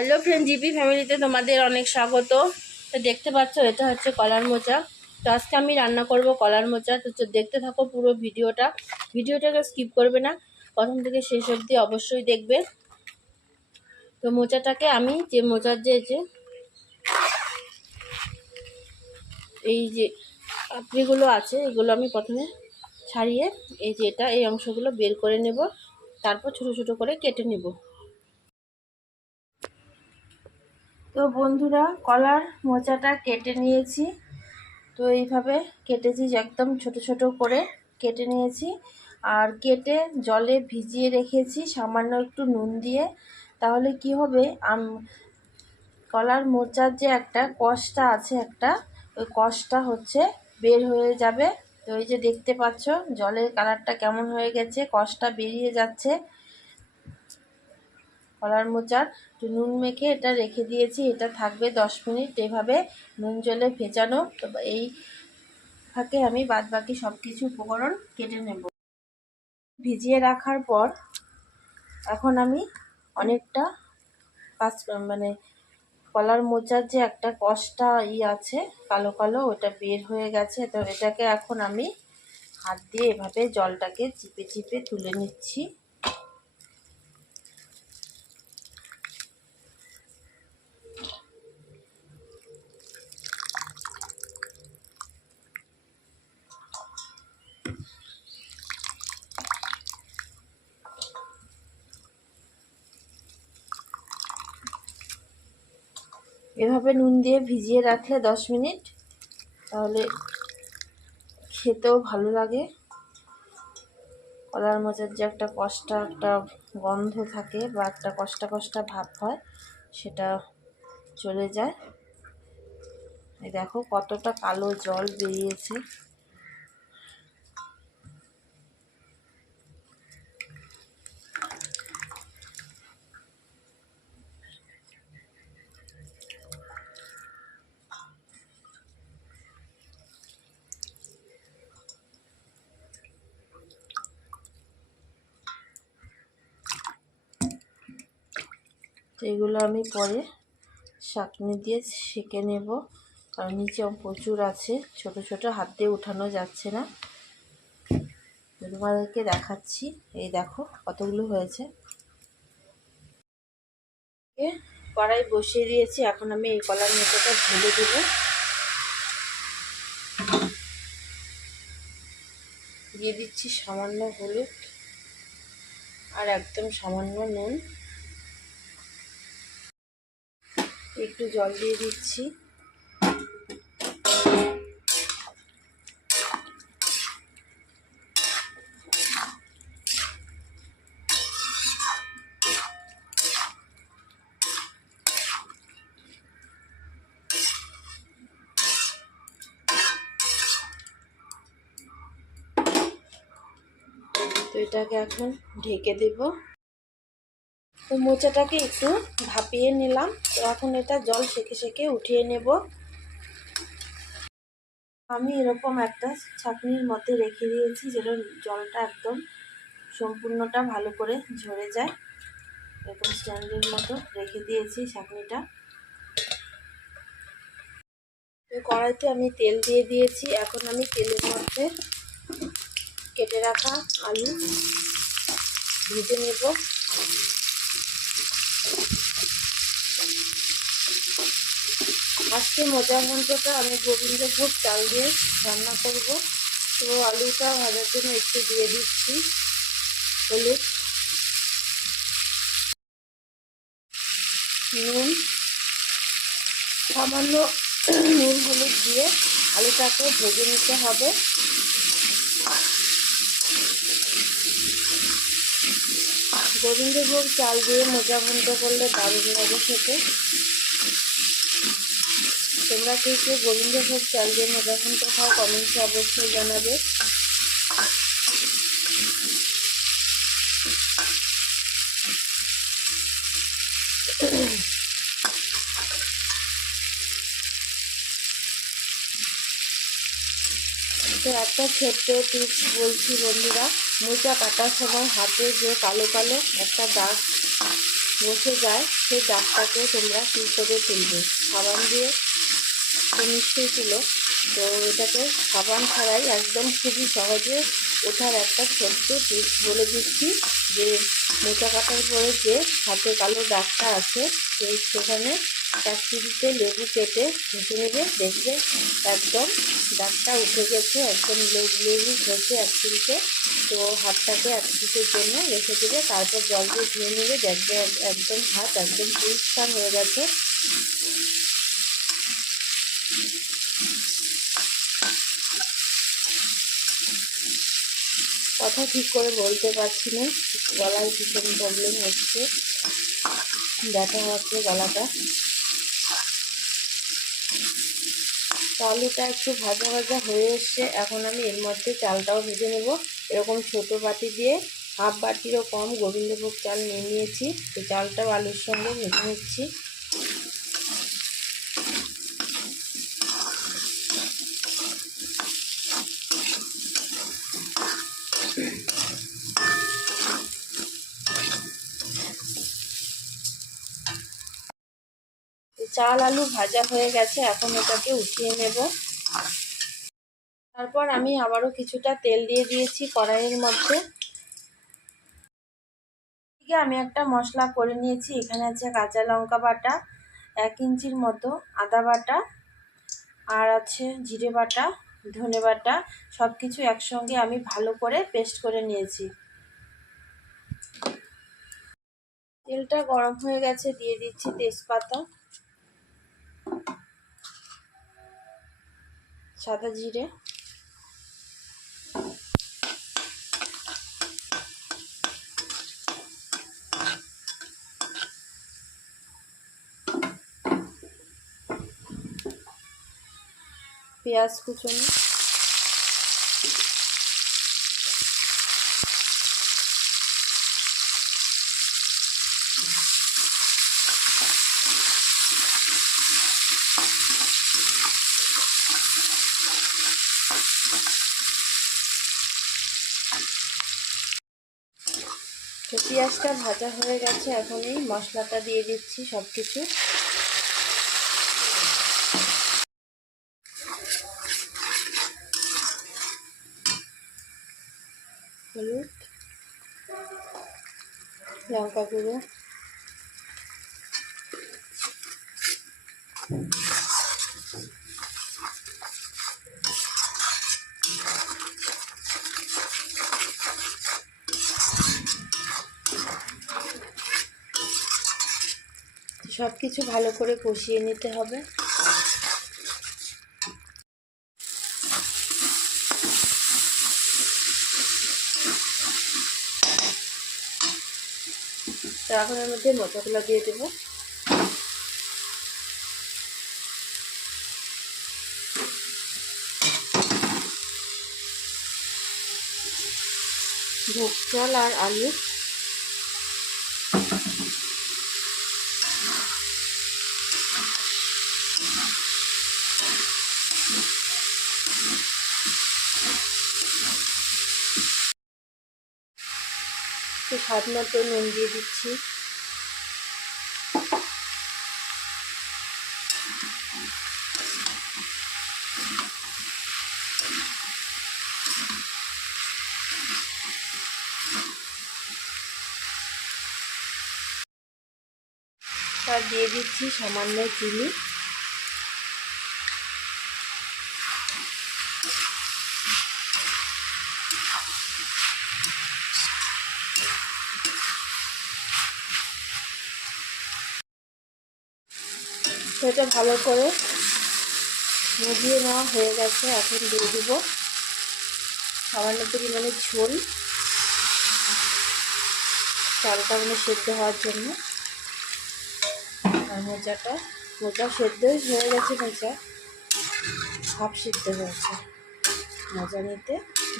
Hello friend GP ফ্যামিলিতে তোমাদের অনেক স্বাগত। তো দেখতে পাচ্ছ, এটা হচ্ছে কলার মোচা। তো আজকে আমি রান্না করব কলার মোচা। তো দেখতে থাকো পুরো ভিডিওটা। ভিডিওটাকে স্কিপ করবে না। প্রথম থেকে শেষ অবধি অবশ্যই দেখবে। তো মোচাটাকে আমি যে মোচার যে যে এই যে পাপড়িগুলো আছে, এগুলো আমি প্রথমে ছাড়িয়ে এই যে এটা, এই অংশগুলো বের করে নেব। তারপর ছোট ছোট করে কেটে নেব। তো বন্ধুরা, কলার মোচাটা কেটে নিয়েছি। তো এইভাবে কেটেছি একদম ছোট ছোট করে কেটে নিয়েছি। আর কেটে জলে ভিজিয়ে রেখেছি, সামান্য একটু নুন দিয়ে। তাহলে কি হবে? আম, কলার মোচার যে একটা কষটা আছে একটা, ওই কষটা হচ্ছে বের হয়ে যাবে। তো এই যে দেখতে পাচ্ছ, জলের কালারটা কেমন হয়ে গেছে, কষটা বেরিয়ে যাচ্ছে। কলার মোচার। তো নুন মেখে এটা রেখে দিয়েছি, এটা থাকবে দশ মিনিট। এভাবে নুন জলে ভেজানো। তো এই ফাঁকে আমি বাদ বাকি সব কিছু উপকরণ কেটে নেব। ভিজিয়ে রাখার পর এখন আমি অনেকটা কাজ মানে কলার মোচার যে একটা কষটা ই আছে, কালো কালো, ওটা বের হয়ে গেছে। তো এটাকে এখন আমি হাত দিয়ে এভাবে জলটাকে চিপে চিপে তুলে নিচ্ছি। এভাবে নুন দিয়ে ভিজিয়ে রাখলে দশ মিনিট, তাহলে খেতেও ভালো লাগে। কলার মোচার যে একটা কষ্টা, একটা গন্ধ থাকে বা একটা কষ্টা কষ্টা ভাব হয়, সেটা চলে যায়। দেখো কতটা কালো জল বেরিয়েছে। তো এগুলো আমি পরে শাকনি দিয়ে সেঁকে নেব। কারণ নিচে প্রচুর আছে, ছোট ছোট হাত দিয়ে উঠানো যাচ্ছে না। তোমাদেরকে দেখাচ্ছি। এই দেখো কতগুলো হয়েছে। কড়াই বসিয়ে দিয়েছি। এখন আমি এই কলার মেটোটা ঢেলে দেব। দিয়ে দিচ্ছি সামান্য হলুদ আর একদম সামান্য নুন। একটু জল দিয়ে দিচ্ছি। তো এটাকে এখন ঢেকে দেবো। তো মোচাটাকে একটু ভাপিয়ে নিলাম। তো এখন এটা জল সেকে সেকে উঠিয়ে নেব। আমি এরকম একটা ছাঁকনির মধ্যে রেখে দিয়েছি যেটা জলটা একদম সম্পূর্ণটা ভালো করে ঝরে যায়। এরকম স্ট্যান্ডের মতো রেখে দিয়েছি ছাঁকনিটা। কড়াইতে আমি তেল দিয়ে দিয়েছি। এখন আমি তেলের মধ্যে কেটে রাখা আলু ভেজে নেব। আজকে মোজা ঘন্টটা আমি গোবিন্দভোগ চাল দিয়ে রান্না করব। তো আলুটা ভাজার জন্য একটু দিয়ে দিচ্ছি। হলুদ, নুন, সামান্য নুন হলুদ দিয়ে আলুটাকে ভেজে নিতে হবে। গোবিন্দভোগ চাল দিয়ে মোজা ঘন্ট করলে দারুণ লাগে খেতে। তোমরা কেউ কেউ গোবিন্দভোগ চাল দিয়ে মোজা ঘন্ট খাও কমেন্টসে অবশ্যই জানাবে। তো একটা ছোট্ট টিপস বলছি বন্ধুরা মোচা কাটার সময় হাতে যে কালো কালো একটা দাগ বসে যায়, সেই দাগটাকে তোমরা কী করে তুলবে? সাবান দিয়ে তো নিশ্চয়ই ছিল। তো এটাকে সাবান ছাড়াই একদম খুবই সহজে ওঠার একটা ছোট্ট টিপস বলে দিচ্ছি যে মোচা কাটার পরে যে হাতে কালো দাগটা আছে, সেই সেখানে কাশ্মীরিতে লেবু কেটে ঘষে নেবে দেখবে একদম দাগটা উঠে গেছে, একদম লেবু ঘষে চিলতে তো হাতটাকে এক মিনিটের জন্য রেখে দেবে তারপর জল দিয়ে ধুয়ে নেবে দেখবে এক- একদম হাত একদম পরিষ্কার হয়ে গেছে। কথা ঠিক করে বলতে পারছি না। গলায় ভীষণ প্রবলেম হচ্ছে। ব্যথা হচ্ছে গলাটা। তো আলুটা একটু ভাজা ভাজা হয়ে এসছে। এখন আমি এর মধ্যে চালটাও ভেজে নেব। এরকম ছোটো বাটি দিয়ে হাফ বাটিরও কম গোবিন্দভোগ চাল নিয়ে নিয়েছি। তো চালটাও আলুর সঙ্গে ভেজে নিচ্ছি। চাল আলু ভাজা হয়ে গেছে, এখন এটাকে উঠিয়ে নেব। তারপর আমি আবারও কিছুটা তেল দিয়ে দিয়েছি কড়াইয়ের মধ্যে। এদিকে আমি একটা মশলা করে নিয়েছি, এখানে আছে কাঁচা লঙ্কা বাটা, এক ইঞ্চির মতো আদা বাটা, আর আছে জিরে বাটা, ধনে বাটা সব কিছু একসঙ্গে আমি ভালো করে পেস্ট করে নিয়েছি। তেলটা গরম হয়ে গেছে, দিয়ে দিচ্ছি তেজপাতা। সাদা জিরে। পেঁয়াজ কুচুনি। তো পেঁয়াজটা ভাজা হয়ে গেছে, এখন এই মশলাটা দিয়ে দিচ্ছি সব কিছু হলুদ, লঙ্কা গুঁড়ো। সব কিছু ভালো করে কষিয়ে নিতে হবে। তো এখন এর মধ্যে মোচাগুলো দিয়ে দেবো। ভোগ চাল আর আলু। স্বাদ মতো নুন দিয়ে দিচ্ছি। দিয়ে দিচ্ছি সামান্য চিনি। এটা ভালো করে মুজিয়ে নেওয়া হয়ে গেছে। এখন দিয়ে দিব সামান্য পরিমাণে ঝোল। চালটা মানে সেদ্ধ হওয়ার জন্য। আর মোচাটা, মোচা সেদ্ধই হয়ে গেছে মোচা। হাফ সিদ্ধ হয়েছে। মজা নিতে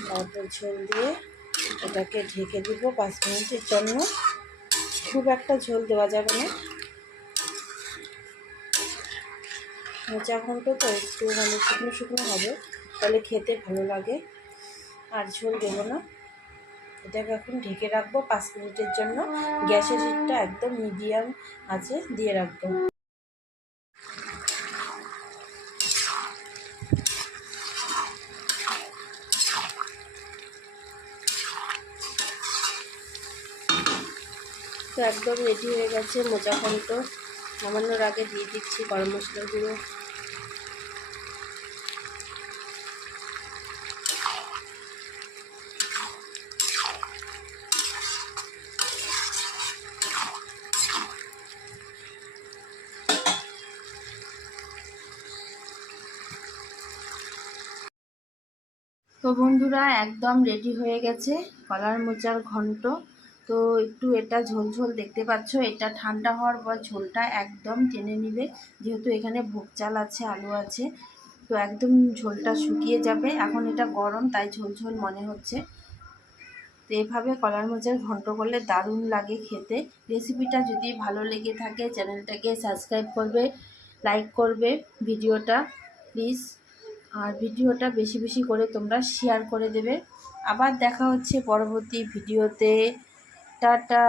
তারপর ঝোল দিয়ে এটাকে ঢেকে দিব পাঁচ মিনিটের জন্য। খুব একটা ঝোল দেওয়া যাবে না। মোচা ঘন্ট তো একটু মানে শুকনো শুকনো হবে, তাহলে খেতে ভালো লাগে। আর ঝোল দেবো না। এটাকে এখন ঢেকে রাখব পাঁচ মিনিটের জন্য। গ্যাসের হিটটা একদম মিডিয়াম আছে, দিয়ে রাখব। তো একদম রেডি হয়ে গেছে মোচা ঘন্ট। নামানোর আগে দিয়ে দিচ্ছি গরম মশলার গুঁড়ো। তো বন্ধুরা, একদম রেডি হয়ে গেছে কলার মোচার ঘন্ট। তো একটু এটা ঝোলঝোল দেখতে পাচ্ছ, এটা ঠান্ডা হওয়ার পর ঝোলটা একদম টেনে নিবে। যেহেতু এখানে ভোগ চাল আছে, আলু আছে, তো একদম ঝোলটা শুকিয়ে যাবে। এখন এটা গরম, তাই ঝোলঝোল মনে হচ্ছে। তো এভাবে কলার মোচার ঘন্ট করলে দারুণ লাগে খেতে। রেসিপিটা যদি ভালো লেগে থাকে, চ্যানেলটাকে সাবস্ক্রাইব করবে, লাইক করবে ভিডিওটা, প্লিজ। আর ভিডিওটা বেশি বেশি করে তোমরা শেয়ার করে দেবে। আবার দেখা হচ্ছে পরবর্তী ভিডিওতে। টাটা।